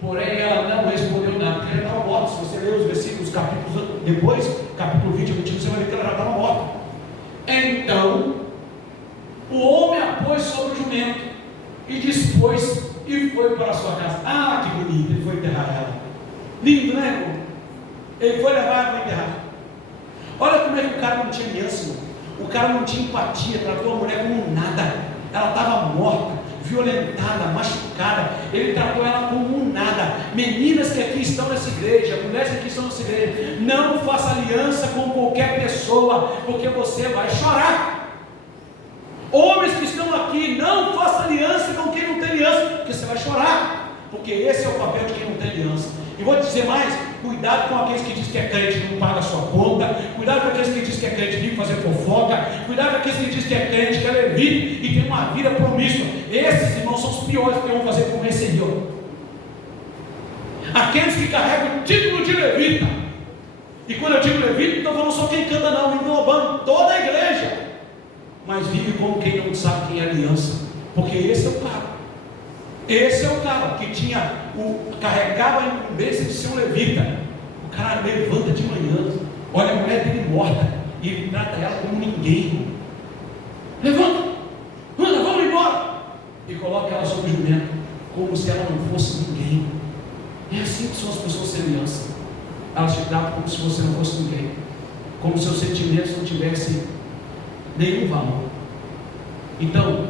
Porém ela não respondeu nada, porque ela estava morta. Se você ler os versículos, capítulos depois, capítulo 20, você vai ver que ela já estava morta. Então o homem a pôs sobre o jumento e dispôs e foi para a sua casa. Ah, que bonito, ele foi enterrar ela. Lindo, né, irmão? Ele foi levar ela para enterrar. Olha como é que o cara não tinha aliança, irmão. O cara não tinha empatia, tratou a mulher como nada. Ela estava morta, violentada, machucada. Ele tratou ela como nada. Meninas que aqui estão nessa igreja, mulheres que aqui estão nessa igreja, não faça aliança com qualquer pessoa, porque você vai chorar. Homens que estão aqui, não faça aliança com quem não tem aliança, porque você vai chorar, porque esse é o papel de quem não tem aliança. E vou te dizer mais: Cuidado com aqueles que dizem que é crente e não paga a sua conta. Cuidado com aqueles que dizem que é crente e vive fazer fofoca. Cuidado com aqueles que dizem que é crente, que é levita e tem uma vida promíscua. Esses, irmãos, são os piores que vão fazer como esse aí, ó. Aqueles que carregam o título de levita. E quando eu digo levita, não estou falando só quem canta, não, englobando toda a igreja. Mas vive como quem não sabe quem é aliança. Porque esse é o cara. Esse é o cara que carregava a incumbência de ser um levita. O cara levanta de manhã, olha a mulher dele morta, e ele trata ela como ninguém. Levanta, anda, vamos embora. E coloca ela sobre o jumento, como se ela não fosse ninguém. É assim que são as pessoas sem aliança. Elas te tratam como se você não fosse ninguém, como se seus sentimentos não tivessem nenhum valor. Então,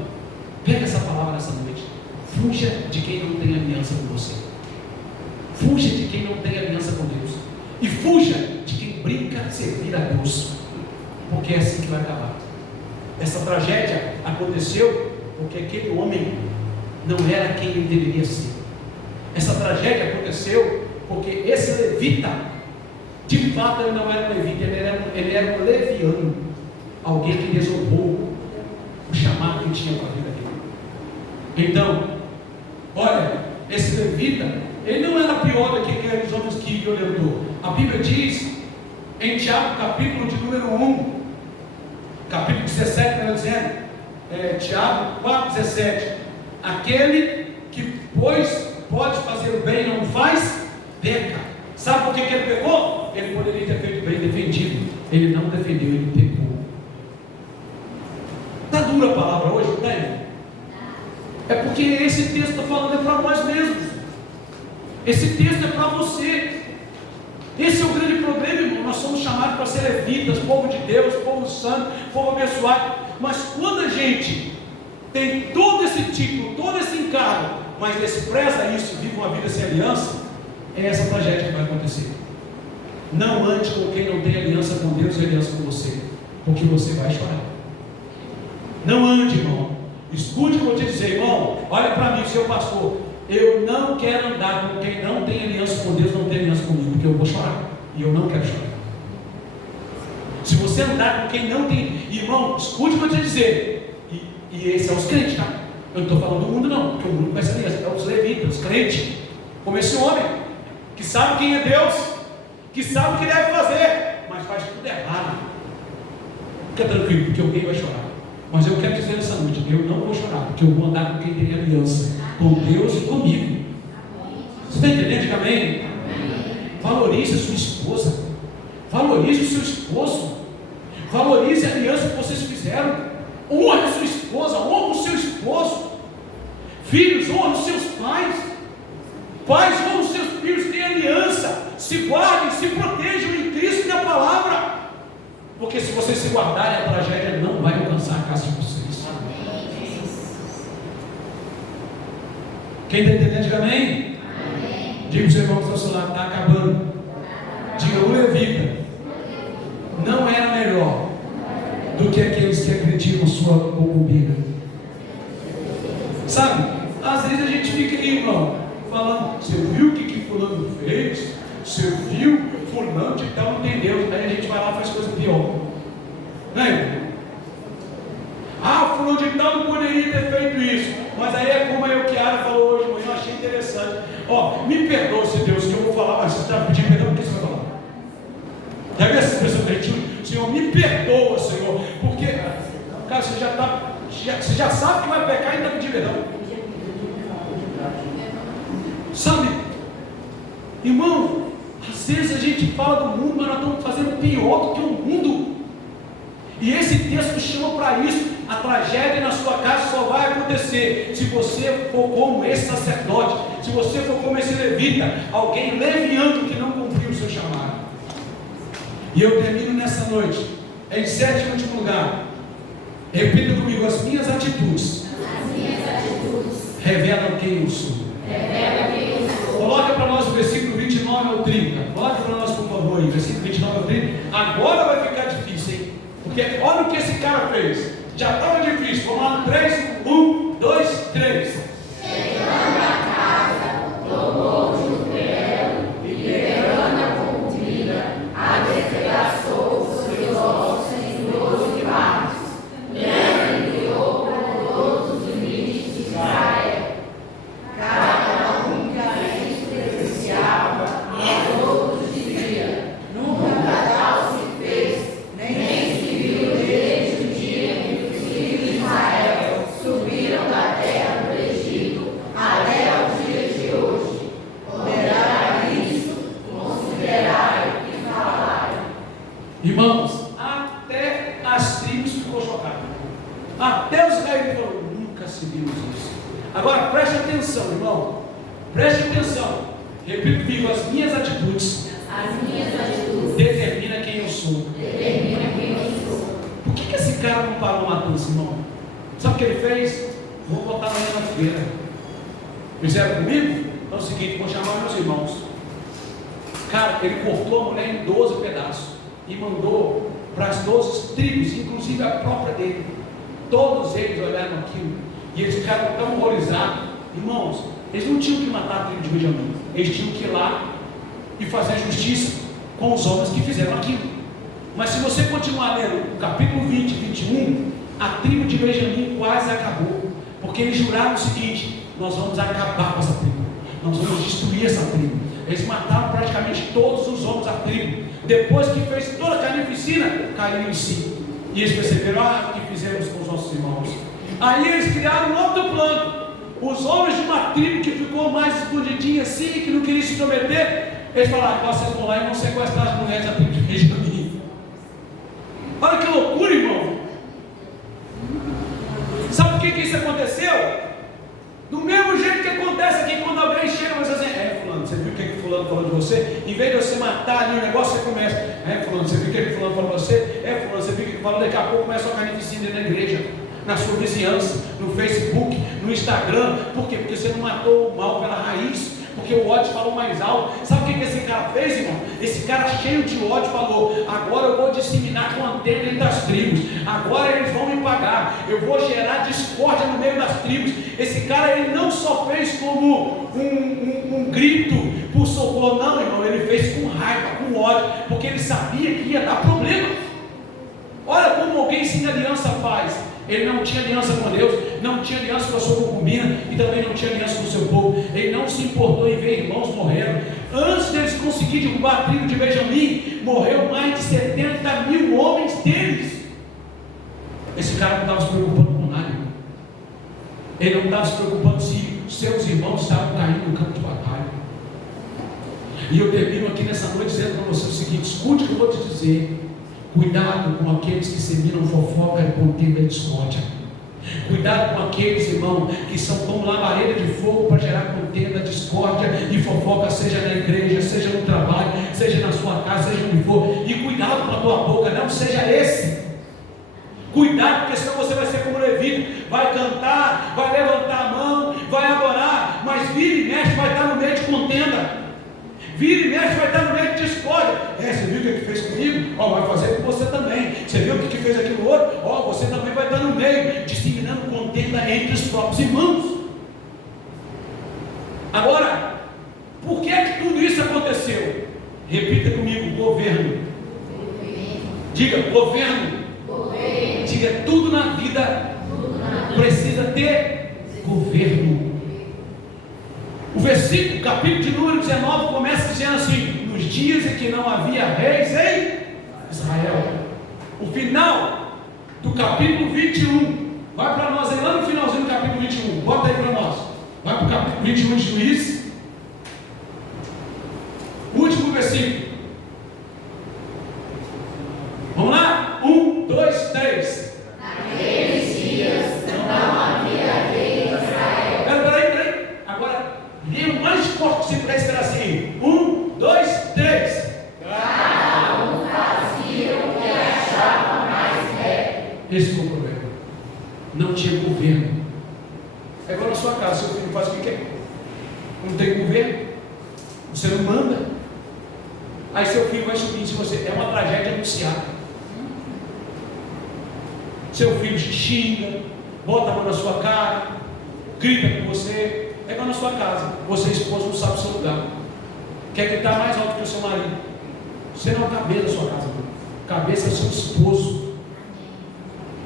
pega essa palavra nessa noite. Fuja de quem não tem aliança com você. Fuja de quem não tem aliança com Deus. E fuja de quem brinca servir a Deus. Porque é assim que vai acabar. Essa tragédia aconteceu porque aquele homem não era quem ele deveria ser. Essa tragédia aconteceu porque esse levita, de fato ele não era um levita, ele era um leviano. Alguém que desonrou o chamado que tinha para a vida dele. Então, olha, esse levita, ele não era pior do que aqueles homens que orientou. A Bíblia diz, em Tiago, capítulo de número 1, capítulo 17, está dizendo, Tiago 4,17, aquele que, pois, pode fazer o bem e não faz, peca. Sabe por que ele pecou? Ele poderia ter feito bem defendido. Ele não defendeu, ele pecou. Está dura a palavra hoje, não é? É porque esse texto está falando é para nós mesmos. Esse texto é para você. Esse é o grande problema, irmão. Nós somos chamados para ser levitas, povo de Deus, povo santo, povo abençoado. Mas quando a gente tem todo esse título, todo esse encargo, mas despreza isso e vive uma vida sem aliança, é essa tragédia que vai acontecer. Não ande com quem não tem aliança com Deus e aliança com você, porque você vai chorar. Não ande, irmão. Escute o que eu vou te dizer, irmão. Olha para mim, seu pastor. Eu não quero andar com quem não tem aliança com Deus, não tem aliança comigo, porque eu vou chorar. E eu não quero chorar. Se você andar com quem não tem, irmão, escute o que eu vou te dizer. E esse é os crentes, tá? Eu não estou falando do mundo, não, porque o mundo vai ser aliança. É os levitas, os crentes. Como esse homem, que sabe quem é Deus, que sabe o que deve fazer, mas faz tudo errado. Fica tranquilo, porque alguém vai chorar. Mas eu quero dizer nessa noite, eu não vou chorar, porque eu vou andar com quem tem aliança, com Deus e comigo. Você está entendendo? Diga amém? Valorize a sua esposa, valorize o seu esposo, valorize a aliança que vocês fizeram. Honre a sua esposa, honre o seu esposo. Filhos, honre os seus pais. Pais, honre os seus filhos, tenham aliança. Se guardem, se protejam em Cristo e na palavra. Porque se vocês se guardarem, a tragédia não vai alcançar a casa de vocês. Quem está entendendo, diga amém? Diga para os irmãos do seu lado, está acabando. Diga, o levita não era melhor do que aqueles que acreditam sua concubina. Sabe, às vezes a gente fica aí, irmão, falando, você viu o que fulano fez? Você viu? Fulano de tal não tem Deus. Aí a gente vai lá e faz coisa pior. Não é? Ah, fulano de tal não poderia ter feito isso. Mas aí é como a Euquiara falou hoje, eu achei interessante. Ó, me perdoa, se Deus, que eu vou falar, mas você está pedindo perdão, o que você vai falar? Já viu essa expressão creativa? Senhor, me perdoa, Senhor, porque, cara, você já sabe que vai pecar e ainda pedir perdão. Sabe, irmão, às vezes a gente fala do mundo, mas nós estamos fazendo pior do que o mundo. E esse texto chama para isso. A tragédia na sua casa só vai acontecer se você for como esse sacerdote, se você for como esse levita, alguém leviando que não cumpriu o seu chamado. E eu termino nessa noite, em sétimo e último lugar. Repita comigo, as minhas atitudes revelam quem eu sou. Coloca para nós o versículo 29 ao 30. Coloca para nós, por favor, aí, versículo 29 ao 30. Agora vai ficar difícil, hein? Porque olha o que esse cara fez. Já estava difícil. Vamos lá no 3, 1, 2, 3. Chegando a casa, tomou o judeiro e liberando Até os israelitas falaram: nunca se viu isso. Agora preste atenção, irmão. Preste atenção. Repito comigo: as minhas atitudes determinam quem eu sou. Por que esse cara não parou uma matança, irmão? Sabe o que ele fez? Vou botar amanhã na fogueira. Fizeram comigo? Então é o seguinte, vou chamar meus irmãos. Cara, ele cortou a mulher em 12 pedaços e mandou para as 12 tribos, inclusive a própria dele. Todos eles olharam aquilo e eles ficaram tão horrorizados. Irmãos, eles não tinham que matar a tribo de Benjamim, eles tinham que ir lá e fazer justiça com os homens que fizeram aquilo. Mas se você continuar lendo o capítulo 20 e 21, a tribo de Benjamim quase acabou, porque eles juraram o seguinte: nós vamos acabar com essa tribo, nós vamos destruir essa tribo. Eles mataram praticamente todos os homens da tribo. Depois que fez toda a carnificina, caiu em si. E eles perceberam: o que fizemos com os nossos irmãos? Aí eles criaram um outro plano. Os homens de uma tribo que ficou mais escondidinha assim, que não queria se intrometer, eles falaram: vocês vão lá e vão sequestrar as mulheres da tribo de Benjamim. Olha que loucura, irmão. Sabe por que isso aconteceu? Do mesmo jeito que acontece aqui quando alguém chega e diz assim: fulano, você viu o que fulano falou de você? Em vez de você matar ali o negócio, você começa: fulano, você viu o que fulano falou de você? Fulano, você viu o que falou? Daqui a pouco começa a carnificina na igreja, na sua vizinhança, no Facebook, no Instagram. Por quê? Porque você não matou o mal pela raiz, porque o ódio falou mais alto. Sabe o que esse cara fez, irmão? Esse cara cheio de ódio falou: agora eu vou disseminar com antena entre as tribos, agora eles vão me pagar, eu vou gerar discórdia no meio das tribos. Esse cara, ele não só fez como um grito por socorro, não, irmão, ele fez com raiva, com ódio, porque ele sabia que ia dar problema. Olha como alguém sem aliança faz. Ele não tinha aliança com Deus, não tinha aliança com a sua concubina e também não tinha aliança com o seu povo. Ele não se importou em ver irmãos morrendo. Antes deles conseguirem derrubar a tribo de Benjamim, morreu mais de 70.000 homens deles. Esse cara não estava se preocupando com nada, irmão. Ele não estava se preocupando se seus irmãos estavam caindo no campo de batalha. E eu termino aqui nessa noite dizendo para você o seguinte: escute o que eu vou te dizer. Cuidado com aqueles que seminam fofoca e contenda e discórdia. Cuidado com aqueles, irmão, que são como labareda de fogo para gerar contenda, discórdia e fofoca, seja na igreja, seja no trabalho, seja na sua casa, seja onde for. E cuidado com a tua boca, não seja esse. Cuidado, porque senão você vai ser como Levita, vai cantar, vai levantar a mão, vai adorar, mas vira e mexe, vai estar no meio de contenda. Vira e mexe, vai estar no meio de discórdia. Você viu o que ele fez comigo? Vai fazer com você também. Você viu o que fez aquilo outro? Você também vai estar no meio, disseminando contenda entre os próprios irmãos. Agora, por que tudo isso aconteceu? Repita comigo: governo. Diga: governo. Diga: tudo na vida precisa ter governo. O versículo, capítulo de número 19, começa dizendo assim: nos dias em que não havia reis em Israel. O final do capítulo 21, vai para nós aí, lá no finalzinho do capítulo 21, bota aí para nós, vai para o capítulo 21 de Juízes, último versículo. Vamos lá? 1, 2, 3. Naqueles dias não havia rei em Israel. Peraí. Agora, dê o mais forte se puder esperar assim. 1, 2, 3. Cada um fazia o que achava mais reto. Esse foi o problema. Não tinha governo. É igual na sua casa: seu filho faz o que quer. Não tem governo. Você não manda. Aí seu filho vai subir em você. É uma tragédia anunciada. Seu filho te xinga, bota a mão na sua cara, grita com você. É igual na sua casa: você, esposo, não sabe o seu lugar, quer gritar mais alto que o seu marido. Você não é o cabeça da sua casa, irmão. Cabeça é o seu esposo.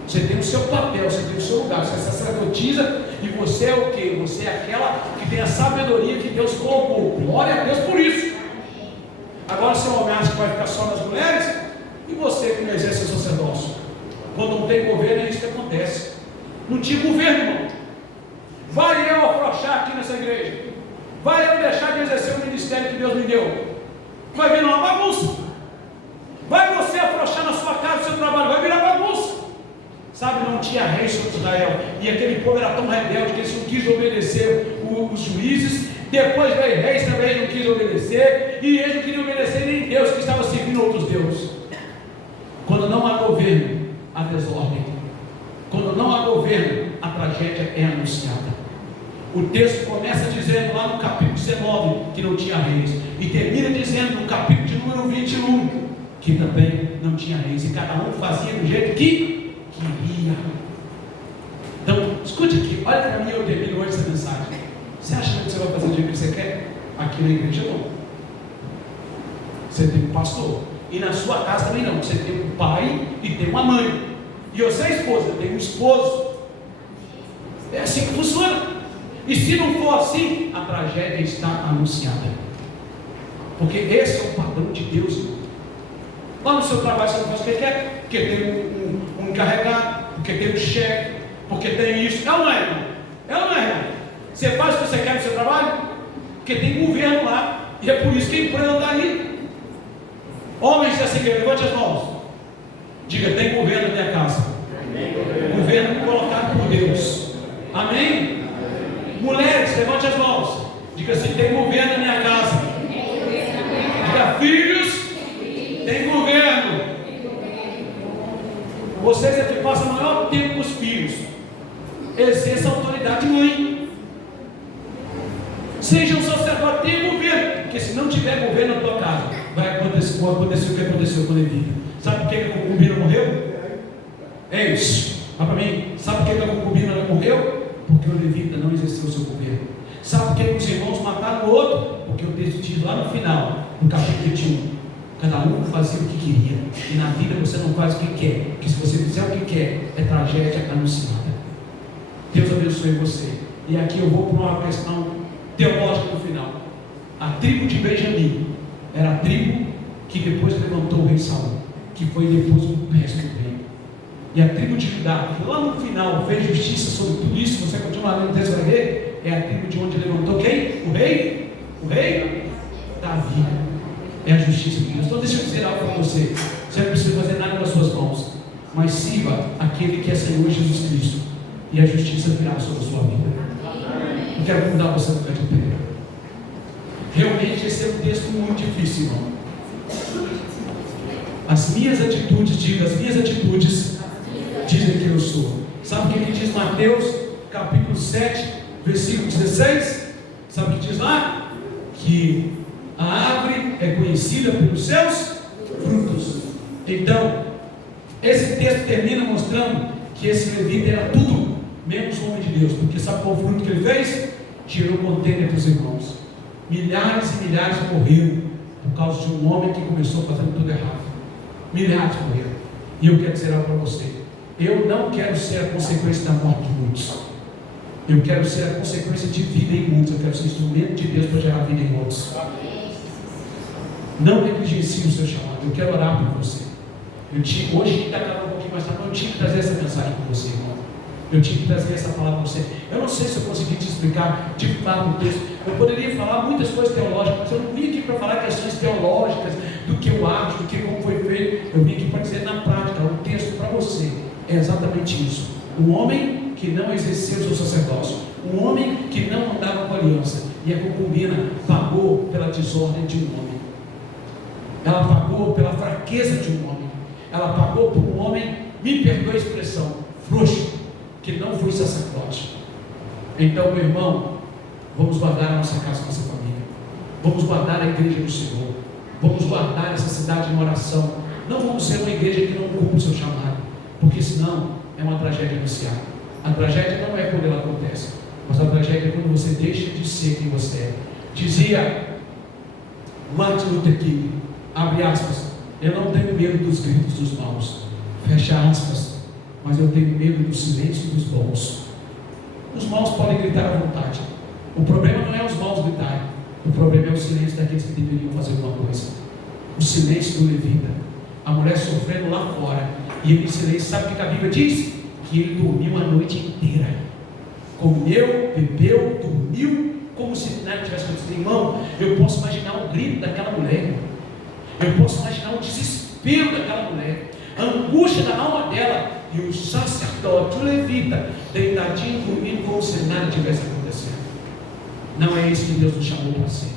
Você tem o seu papel, você tem o seu lugar. Você é sacerdotisa e você é o quê? Você é aquela que tem a sabedoria que Deus colocou. Glória a Deus por isso. Agora seu homem acha que vai ficar só nas mulheres, e você que não exerce o sacerdócio? Quando não tem governo, é isso que acontece. Não tinha governo, irmão. Vai eu afrouxar aqui nessa igreja? Vai eu deixar de exercer o ministério que Deus me deu? Vai virar uma bagunça. Vai você afrouxar na sua casa, no seu trabalho, vai virar bagunça. sabe, não tinha rei sobre Israel, e aquele povo era tão rebelde que eles não quis obedecer os juízes. Depois veio reis também, não quis obedecer, e eles não queriam obedecer nem Deus, que estava servindo outros deuses. Quando não há governo, há desordem. Quando não há governo, a tragédia é anunciada. O texto começa dizendo lá no capítulo 19 que não tinha reis, e termina dizendo no capítulo de número 21 que também não tinha reis, e cada um fazia do jeito que queria. Então, escute aqui, olha para mim, eu termino hoje essa mensagem. Você acha que você vai fazer do jeito que você quer? Aqui na igreja não. Você tem um pastor, e na sua casa também não. Você tem um pai e tem uma mãe, e você é esposa, tem um esposo. É assim que funciona. E se não for assim, a tragédia está anunciada. Porque esse é o padrão de Deus. Lá no seu trabalho você não faz o que quer, porque tem um encarregado, porque tem um chefe, porque tem isso. É ou não é, irmão? É ou não é, irmão? Você faz o que você quer no seu trabalho, porque tem governo lá, e é por isso que a empresa está ali. Homens dessa igreja, levante as mãos. Diga, tem governo na minha casa. Governo colocado por Deus. Amém? Mulheres, levante as mãos. Diga assim, tem governo na minha casa. Diga, filhos, tem governo. Vocês é que passam o maior tempo com os filhos. Exerça a autoridade de mãe. Seja um sacerdote, tem governo. Porque se não tiver governo na tua casa, vai acontecer o que aconteceu com Levi. Sabe por que a concubina morreu? É isso. Olha para mim. Sabe por que a concubina morreu? Porque o levita não exerceu o seu governo. Sabe por que os irmãos mataram o outro? Porque o texto diz lá no final, no capítulo 21, cada um fazia o que queria. E na vida você não faz o que quer. Porque se você fizer o que quer, é tragédia anunciada. Deus abençoe você. E aqui eu vou para uma questão teológica no final. A tribo de Benjamim era a tribo que depois levantou o rei Saul, que foi depois o resto do rei. E a tribo de Judá, que lá no final fez justiça sobre tudo isso, você continuar lendo o texto, vai ver, é a tribo de onde levantou quem? O rei? O rei? Davi. É a justiça de Deus. Então deixa eu dizer algo para você. Você não precisa fazer nada com as suas mãos, mas sirva aquele que é Senhor Jesus Cristo, e a justiça virá sobre a sua vida. Eu quero convidar você a ficar de pé. Realmente esse é um texto muito difícil, irmão. As minhas atitudes, diga, as minhas atitudes dizem que eu sou. Sabe o que diz Mateus, capítulo 7, versículo 16? Sabe o que diz lá? Que a árvore é conhecida pelos seus frutos. Então, esse texto termina mostrando que esse levita era tudo menos homem de Deus. Porque sabe qual o fruto que ele fez? Tirou contenda entre os irmãos. Milhares e milhares morreram por causa de um homem que começou fazendo tudo errado. Milhares morreram. E eu quero dizer algo para você. Eu não quero ser a consequência da morte de muitos. Eu quero ser a consequência de vida em muitos. Eu quero ser instrumento de Deus para gerar vida em outros. Não negligencie o seu chamado. Eu quero orar por você. Hoje a gente está acabando um pouquinho mais tarde, mas eu tinha que trazer essa mensagem para você, irmão. Eu tinha que trazer essa palavra para você. Eu não sei se eu consegui te explicar de fato no texto. Eu poderia falar muitas coisas teológicas, mas eu não vim aqui para falar questões teológicas, do que eu acho, do que como foi feito. Eu vim aqui para dizer na prática, o texto para você é exatamente isso. Um homem que não exerceu o seu sacerdócio, um homem que não andava com aliança, e a concubina pagou pela desordem de um homem. Ela pagou pela fraqueza de um homem. Ela pagou por um homem, me perdoe a expressão, frouxo, que não foi sacerdote. Então, meu irmão, vamos guardar a nossa casa, a nossa família. Vamos guardar a igreja do Senhor. Vamos guardar essa cidade em oração. Não vamos ser uma igreja que não cumpre o seu chamado, porque senão é uma tragédia anunciada. A tragédia não é quando ela acontece, mas a tragédia é quando você deixa de ser quem você é. Dizia Martin Luther King, abre aspas, eu não tenho medo dos gritos dos maus, fecha aspas, mas eu tenho medo do silêncio dos bons. Os maus podem gritar à vontade. O problema não é os maus gritarem. O problema é o silêncio daqueles que deveriam fazer alguma coisa. O silêncio do levita. A mulher sofrendo lá fora. E ele em silêncio, sabe o que a Bíblia diz? Que ele dormiu a noite inteira. Comeu, bebeu, dormiu, como se nada tivesse acontecido. Irmão, eu posso imaginar o grito daquela mulher. Eu posso imaginar o desespero daquela mulher. A angústia da alma dela. e o sacerdote, o levita, deitadinho, dormindo, como se nada tivesse acontecendo. Não é isso que Deus nos chamou para ser.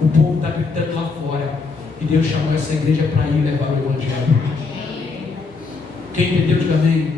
O povo está gritando lá fora, e Deus chamou essa igreja para ir levar o Evangelho. Quem entendeu, diga amém.